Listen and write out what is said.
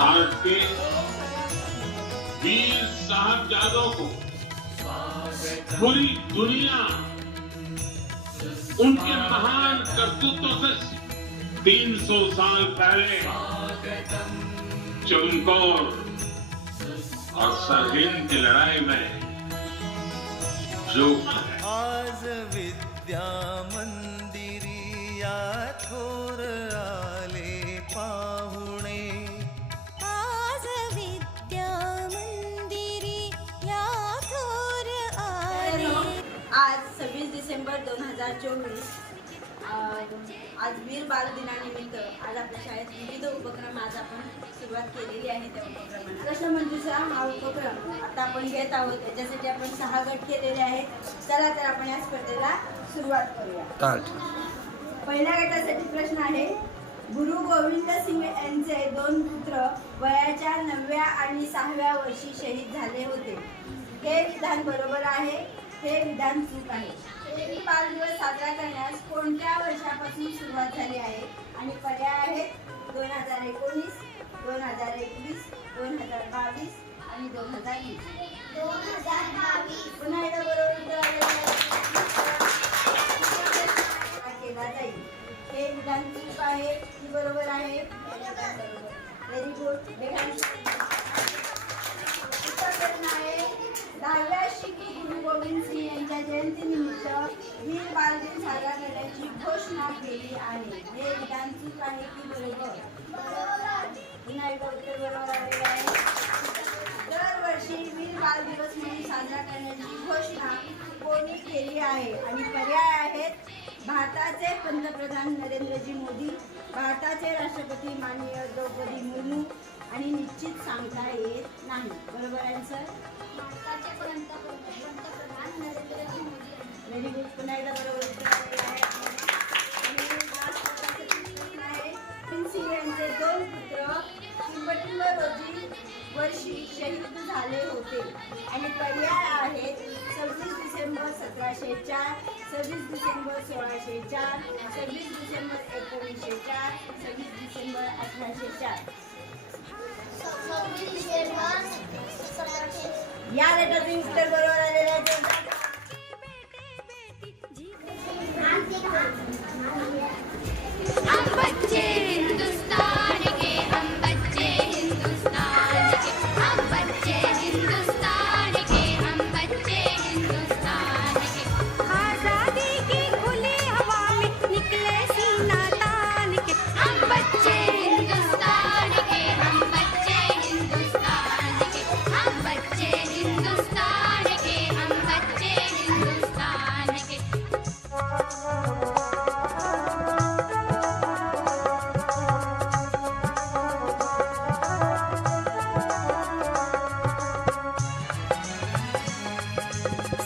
भारत के वीर साहबजादों को पूरी दुनिया उनके महान करतूतों से 300 साल पहले चमकौर और सरहिंद की लड़ाई में जो आज विद्या मंदिरी या थोर आज सव्वीस डिसेंबर दोन हजार चोवीस. आज वीर बाल दिनानिमित्त आज आपल्या शाळेत विविध उपक्रम आज आपण सुरुवात केलेली आहे त्या उपक्रमाला. प्रश्न मंजुषा हा उपक्रम आता आपण घेत आहोत. त्याच्यासाठी आपण सहा गट केलेले आहेत. चला तर आपण या स्पर्धेला सुरुवात करूया. पहिल्या गटासाठी प्रश्न आहे गुरु गोविंद सिंग यांचे दोन पुत्र वयाच्या नवव्या आणि सहाव्या वर्षी शहीद झाले होते. हे विधान बरोबर आहे. हे विधान चूक आहे. हे बाल दिवस साजरा करण्यास कोणत्या वर्षापासून सुरुवात झाली आहे? आणि पर्याय आहेत दोन हजार एकोणीस दोन हजार एकवीस दोन हजार बावीस आणि दोन हजार वीस. दोन हजार बावीस. पुन्हा एकदा बरोबर. हा केला जाईल. हे विधान चूक आहे की बरोबर आहे? व्हेरी गुड प्रश्न आहे दहाव्या गोविंद सिंह यांच्या जयंतीनिमित्त वीर बालदिन साजरा करण्याची घोषणा केली आहे. हे विधान चूक आहे की बरोबर? दरवर्षी वीर बाल दिवस म्हणून साजरा करण्याची घोषणा कोणी केली आहे? आणि पर्याय आहेत भारताचे पंतप्रधान नरेंद्रजी मोदी भारताचे राष्ट्रपती माननीय द्रौपदी मुर्मू आणि निश्चित सांगता येत नाही. बरोबर आहे सर भारताचे पंतप्रधान व्हेरी गुड पुन्हा एकदा बरोबर यांचे दोन पुत्र तिब्बतीवर रोजी वर्षी शहीद झाले होते। आणि पर्याय आहेत सव्वीस डिसेंबर सतराशे चार सव्वीस डिसेंबर सोळाशे चार सव्वीस डिसेंबर एकोणीसशे चार सव्वीस डिसेंबर अठराशे चार. सव्वीस डिसेंबर सतराशे या लेटरचे उत्तर